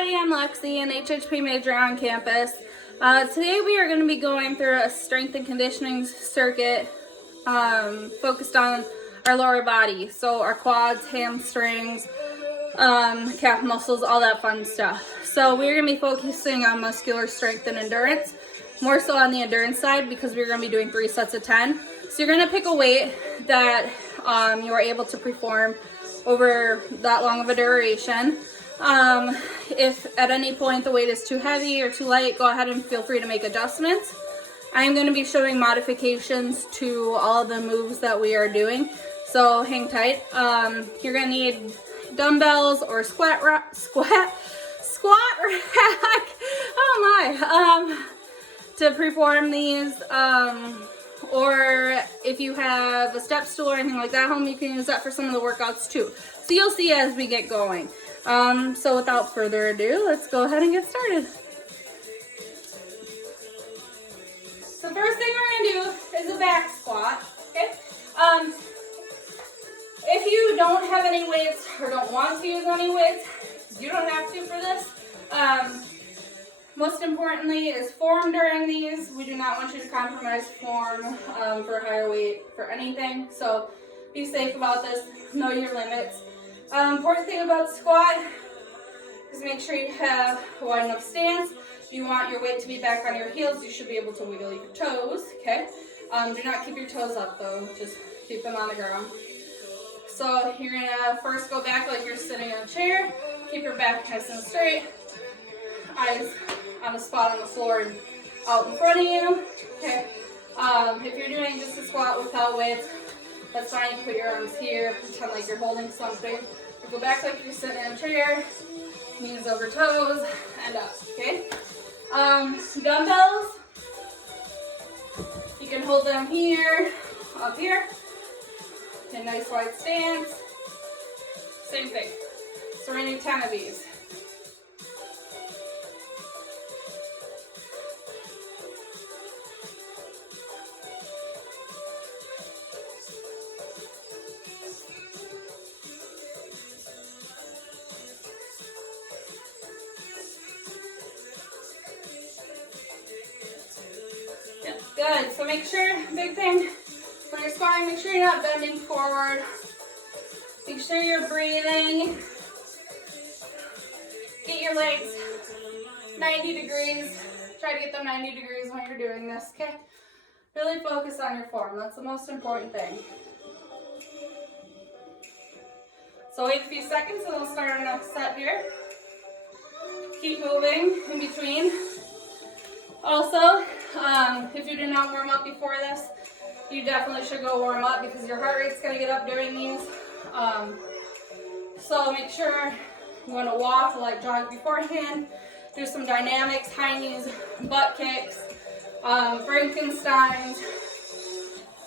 everybody, I'm Lexi, an HHP major on campus. Today we are going to be going through a strength and conditioning circuit focused on our lower body. So our quads, hamstrings, calf muscles, all that fun stuff. So we're going to be focusing on muscular strength and endurance, more so on the endurance side because we're going to be doing 3 sets of 10. So you're going to pick a weight that you are able to perform over that long of a duration. If at any point the weight is too heavy or too light, go ahead and feel free to make adjustments. I'm going to be showing modifications to all of the moves that we are doing, so hang tight. You're going to need dumbbells or squat rack, oh my, to perform these, or if you have a step stool or anything like that home, you can use that for some of the workouts too. So you'll see as we get going. So without further ado, let's go ahead and get started. So first thing we're going to do is a back squat, okay? If you don't have any weights or don't want to use any weights, you don't have to for this. Most importantly is form during these. We do not want you to compromise form for a higher weight for anything. So be safe about this, know your limits. Important thing about the squat is make sure you have a wide enough stance. If you want your weight to be back on your heels, you should be able to wiggle your toes, okay? Do not keep your toes up though, just keep them on the ground. So you're gonna first go back like you're sitting in a chair, keep your back nice and straight, eyes on a spot on the floor and out in front of you, okay? If you're doing just a squat without weights, that's fine, you put your arms here, pretend like you're holding something. You go back like you're sitting in a chair, knees over toes, and up, okay? Dumbbells, you can hold them here, up here, in a nice wide stance. Same thing. So we're gonna do 10 of these. Good, so make sure, big thing, when you're squatting, make sure you're not bending forward. Make sure you're breathing. Get your legs 90 degrees. Try to get them 90 degrees when you're doing this, okay? Really focus on your form, that's the most important thing. So wait a few seconds and we'll start our next set here. Keep moving in between. Also, if you did not warm up before this, you definitely should go warm up because your heart rate's going to get up during these. So make sure you want to walk or like jog beforehand. Do some dynamics, high knees, butt kicks, Frankensteins,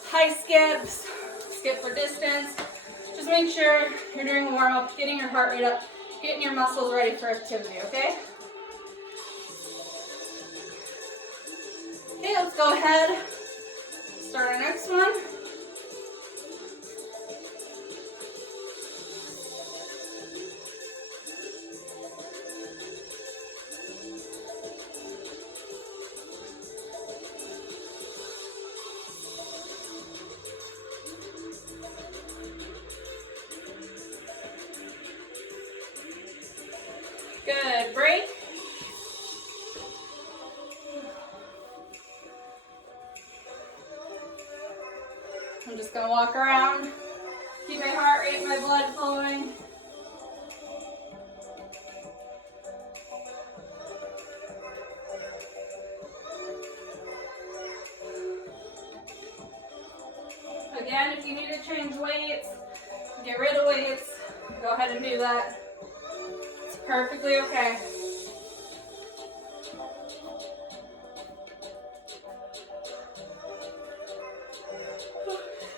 high skips, skip for distance. Just make sure you're doing a warm up, getting your heart rate up, getting your muscles ready for activity, okay? Okay, let's go ahead, start our next one. Good, break. I'm just going to walk around, keep my heart rate, my blood flowing. Again, if you need to change weights, get rid of weights, go ahead and do that. It's perfectly okay.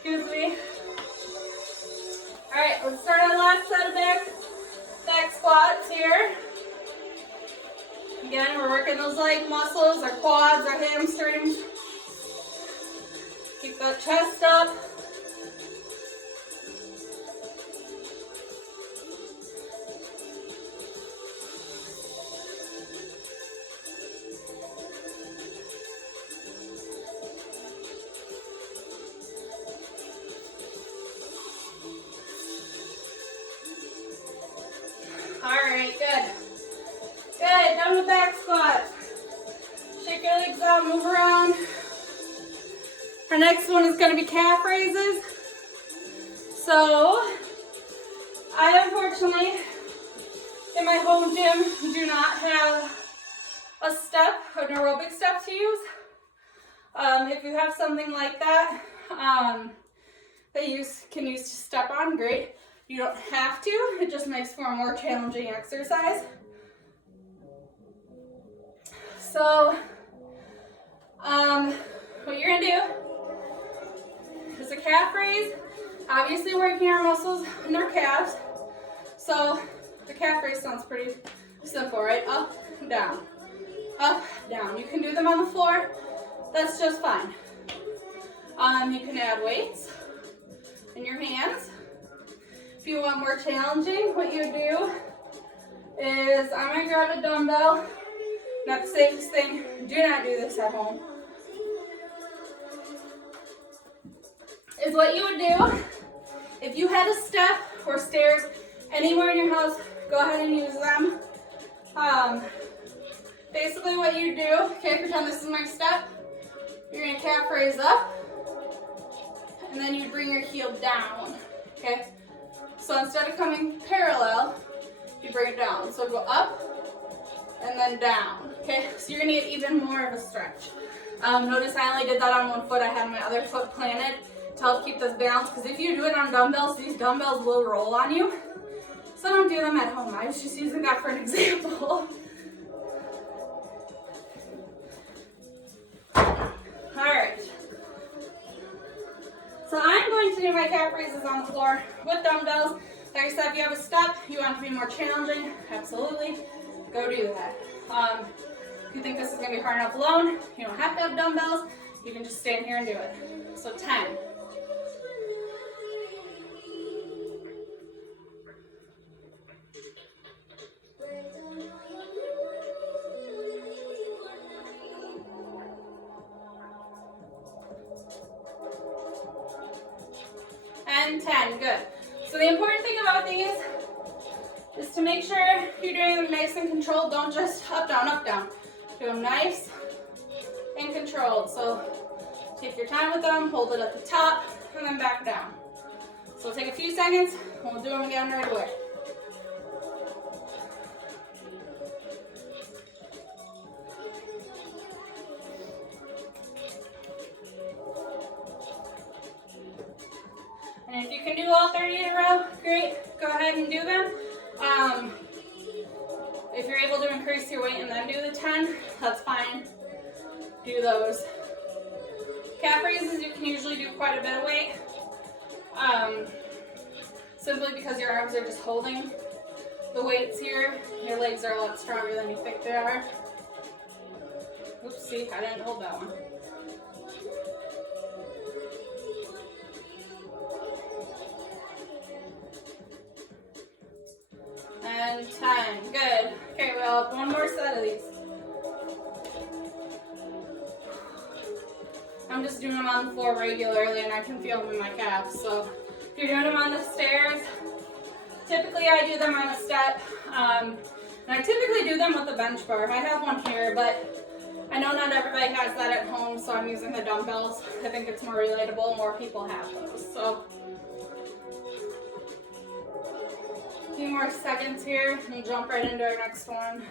Excuse me. Alright, let's start our last set of back squats here. Again, we're working those leg muscles, our quads, our hamstrings. Keep that chest up. down the back squat. Shake your legs out, move around. Our next one is going to be calf raises. So, I unfortunately, in my home gym, do not have a step, an aerobic step to use. If you have something like that, that you can use to step on, great. You don't have to, it just makes for a more challenging exercise. So, what you're gonna do is a calf raise, obviously working our muscles in our calves. So, the calf raise sounds pretty simple, right? Up, down, up, down. You can do them on the floor, that's just fine. You can add weights in your hands. If you want more challenging, what you do is, I'm gonna grab a dumbbell. Not the safest thing, do not do this at home. Is what you would do, if you had a step or stairs anywhere in your house, go ahead and use them. Basically what you do, okay, pretend this is my step. You're gonna calf raise up, and then you bring your heel down, okay? So instead of coming parallel, you bring it down. So go up, and then down, okay? So you're gonna get even more of a stretch. Notice I only did that on one foot. I had my other foot planted to help keep this balance, because if you do it on dumbbells, these dumbbells will roll on you. So don't do them at home. I was just using that for an example. All right. So I'm going to do my calf raises on the floor with dumbbells. Like I said, if you have a step, you want it to be more challenging, absolutely, go do that. If you think this is gonna be hard enough alone, you don't have to have dumbbells, you can just stand here and do it. So 10. And 10, good. So the important thing about these is to make sure you're doing them nice and controlled. Don't just up, down. Do them nice and controlled. So take your time with them, hold it at the top, and then back down. So take a few seconds, and we'll do them again right away. And if you can do all 30 in a row, great, go ahead and do them. If you're able to increase your weight and then do the 10, that's fine. Do those. Calf raises, you can usually do quite a bit of weight. Simply because your arms are just holding the weights here. Your legs are a lot stronger than you think they are. Oops, see, I didn't hold that one. And 10, good. Okay, well, one more set of these. I'm just doing them on the floor regularly and I can feel them in my calves. So if you're doing them on the stairs, typically I do them on a step. And I typically do them with a bench bar. I have one here, but I know not everybody has that at home, so I'm using the dumbbells. I think it's more relatable and more people have those. So a few more seconds here and we'll jump right into our next one.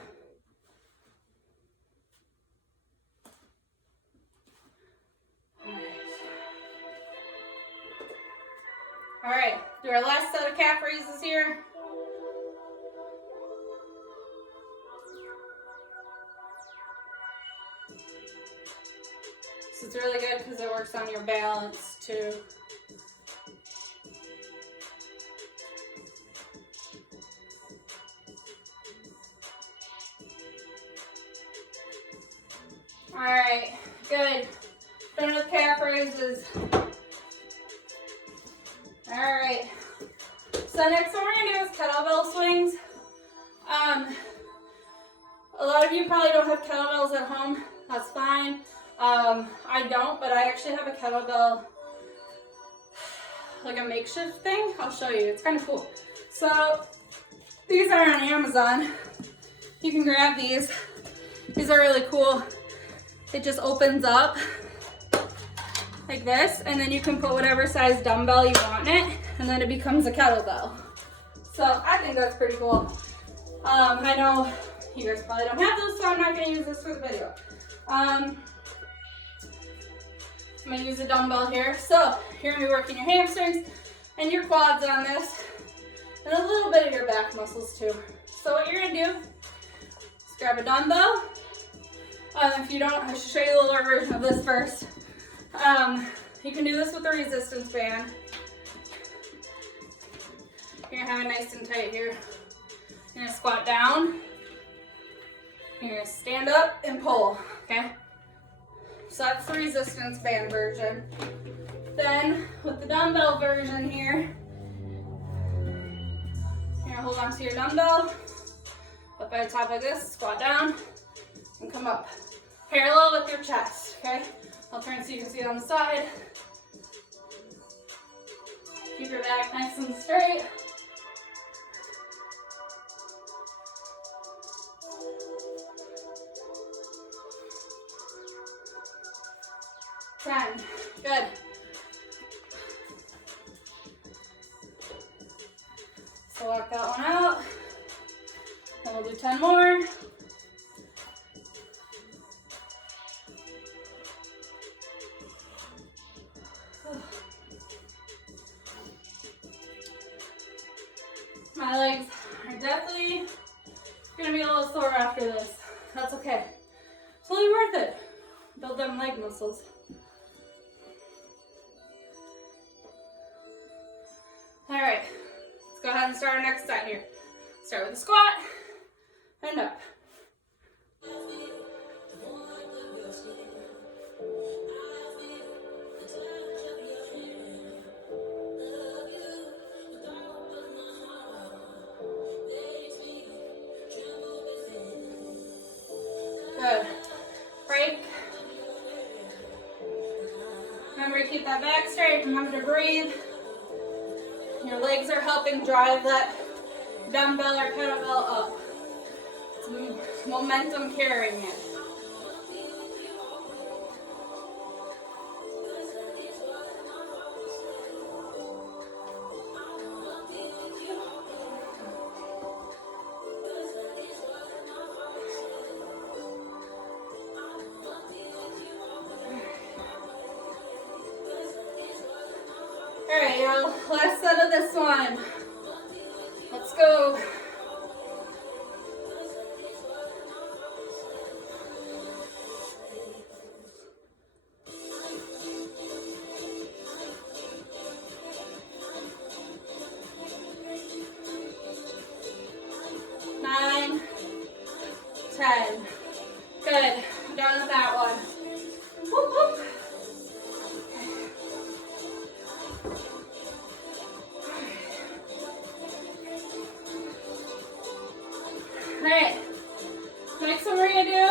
All right, do our last set of calf raises here. This is really good because it works on your balance too. All right, good. Done with calf raises. All right. So next one we're gonna do is kettlebell swings. A lot of you probably don't have kettlebells at home. That's fine. I don't, but I actually have a kettlebell, like a makeshift thing. I'll show you. It's kind of cool. So these are on Amazon. you can grab these. These are really cool. It just opens up like this, and then you can put whatever size dumbbell you want in it, and then it becomes a kettlebell. So I think that's pretty cool. I know you guys probably don't have those, so I'm not gonna use this for the video. I'm gonna use a dumbbell here. So you're gonna be working your hamstrings and your quads on this, and a little bit of your back muscles too. So what you're gonna do is grab a dumbbell. If you don't, I should show you a little version of this first. You can do this with a resistance band. You're gonna have it nice and tight here. You're gonna squat down. You're gonna stand up and pull, okay? So that's the resistance band version. Then with the dumbbell version here, you're gonna hold on to your dumbbell, up by the top like this, squat down, and come up. Parallel with your chest, okay? I'll turn so you can see it on the side. Keep your back nice and straight. Good. So walk that one out. And we'll do 10 more. My legs are definitely gonna be a little sore after this. That's okay. Totally worth it. Build them leg muscles. All right, let's go ahead and start our next set here. Start with a squat and up. Good. Break. Remember to keep that back straight. Remember to breathe. Your legs are helping drive that dumbbell or kettlebell up. It's momentum carrying it. Alright, y'all, last set of this one. Let's go. Nine, 10. Good. I'm done with that one. Whoop, whoop. Alright, next one we're going to do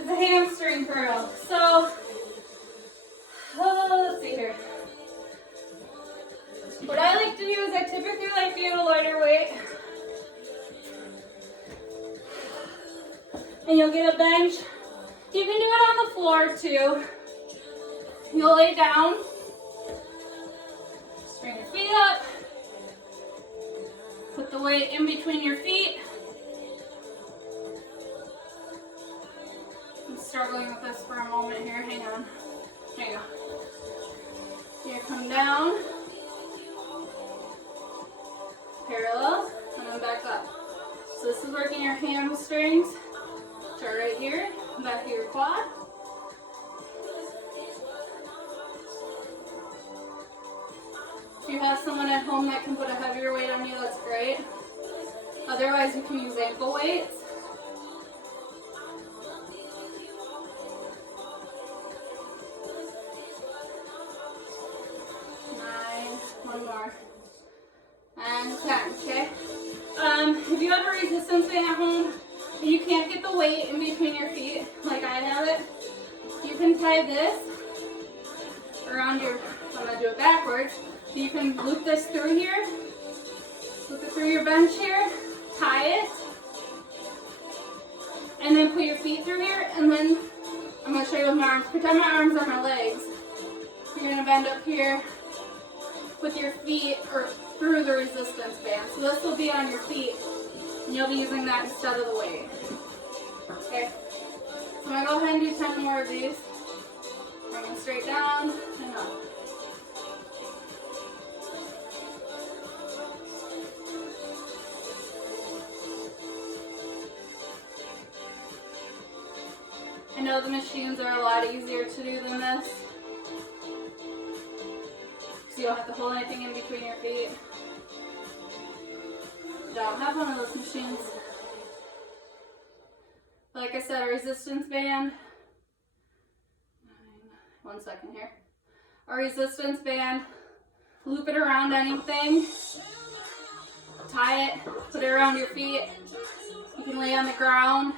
is a hamstring curl. So, let's see here. What I like to do is I typically like to do a lighter weight. And you'll get a bench. You can do it on the floor too. You'll lay down. Just bring your feet up. Put the weight in between your feet. I'm struggling with this for a moment here. Hang on. There you go. Here, come down. Parallel, and then back up. So this is working your hamstrings. Start right here, back to your quad. If you have someone at home that can put a heavier weight on you, that's great. Otherwise, you can use ankle weights. One more. And 10, okay? If you have a resistance band at home and you can't get the weight in between your feet, like I have it, you can tie this around your, I'm gonna do it backwards. You can loop this through here, loop it through your bench here, tie through here, and then I'm going to show you with my arms. Pretend my arms are my legs. You're going to bend up here with your feet or through the resistance band. So this will be on your feet, and you'll be using that instead of the weight. Okay, so I'm going to go ahead and do 10 more of these. Bring them straight down and up. I know the machines are a lot easier to do than this, because you don't have to hold anything in between your feet. I don't have one of those machines. Like I said, a resistance band. 1 second here. A resistance band. Loop it around anything. Tie it. Put it around your feet. You can lay on the ground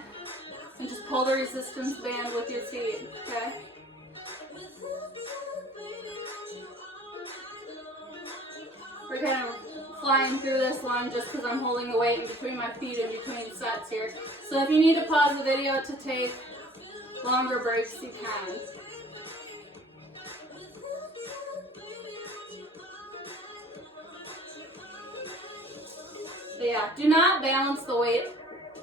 and just pull the resistance band with your feet. Okay. We're kind of flying through this one just because I'm holding the weight in between my feet in between sets here. So if you need to pause the video to take longer breaks, you can. But yeah, do not balance the weight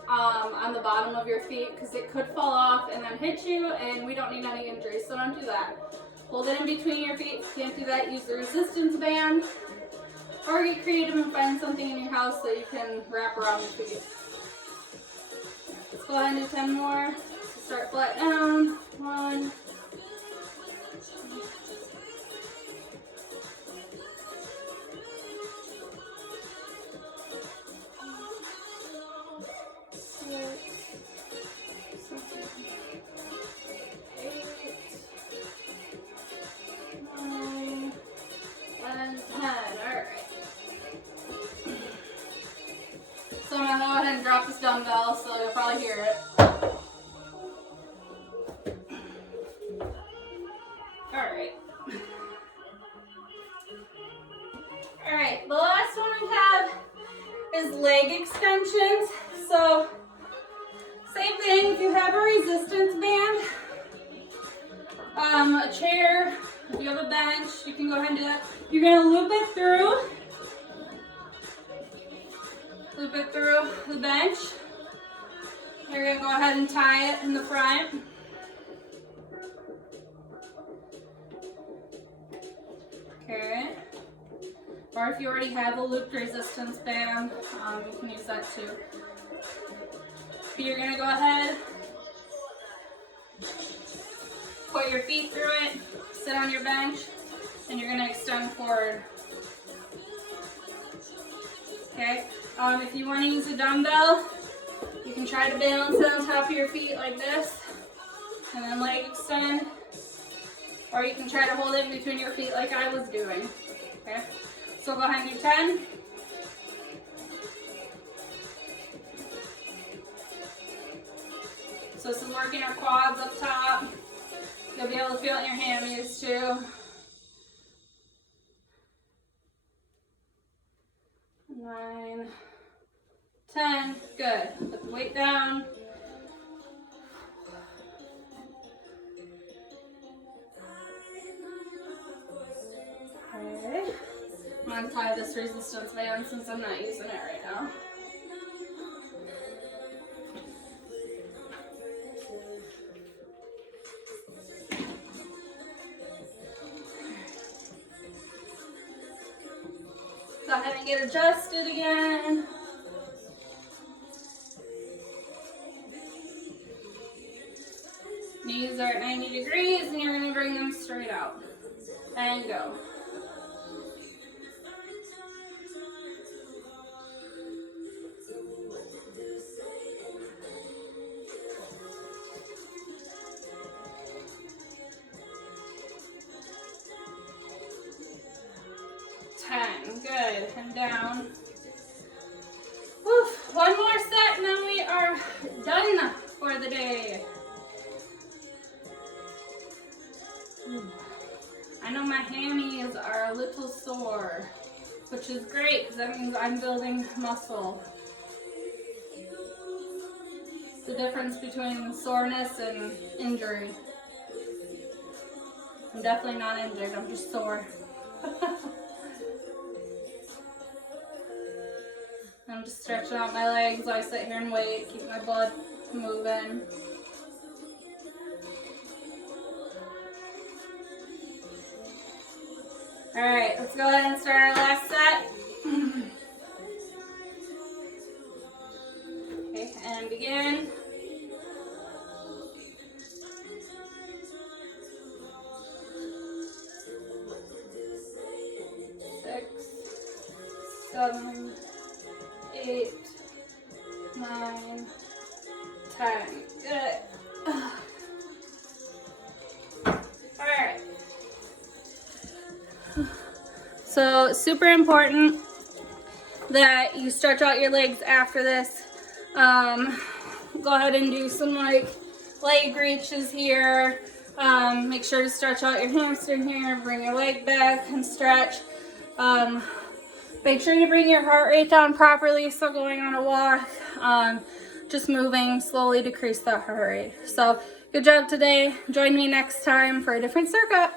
on the bottom of your feet because it could fall off and then hit you, and we don't need any injuries, so don't do that. Hold it in between your feet. If you can't do that, use the resistance band, or get creative and find something in your house that you can wrap around your feet. Let's go ahead and do 10 more. So start flat down. 1, 10. Alright. So I'm going to go ahead and drop this dumbbell so you'll probably hear it. Alright. Alright, the last one we have is leg extensions. So, same thing, if you have a resistance band, a chair, if you have a bench, you can go ahead and do that. You're going to loop it through the bench. You're going to go ahead and tie it in the front. Okay. Or if you already have a looped resistance band, you can use that too. But you're going to go ahead, put your feet through it, sit on your bench, and you're going to extend forward. Okay? If you want to use a dumbbell, you can try to balance it on top of your feet like this, and then leg extend. Or you can try to hold it between your feet like I was doing. Okay? So go ahead and do 10. So this is working our quads up top. You'll be able to feel it in your hammies too. 9, 10, good. Put the weight down. Okay. I'm gonna tie this resistance band since I'm not using it right now. Go ahead and get adjusted again. Knees are at 90 degrees and you're going to bring them straight out. And go. Good, and down. Woof. One more set and then we are done for the day. I know my hammies are a little sore, which is great because that means I'm building muscle. the difference between soreness and injury. I'm definitely not injured, I'm just sore. I'm just stretching out my legs while I sit here and wait, keep my blood moving. Alright, let's go ahead and start our last set. Okay, and begin. 6, 7, 8, 9, 10. Good. Alright. So, super important that you stretch out your legs after this. Go ahead and do some like leg reaches here. Make sure to stretch out your hamstring here. Bring your leg back and stretch. Make sure you bring your heart rate down properly. So going on a walk, just moving slowly, decrease that heart rate. So good job today. Join me next time for a different circuit.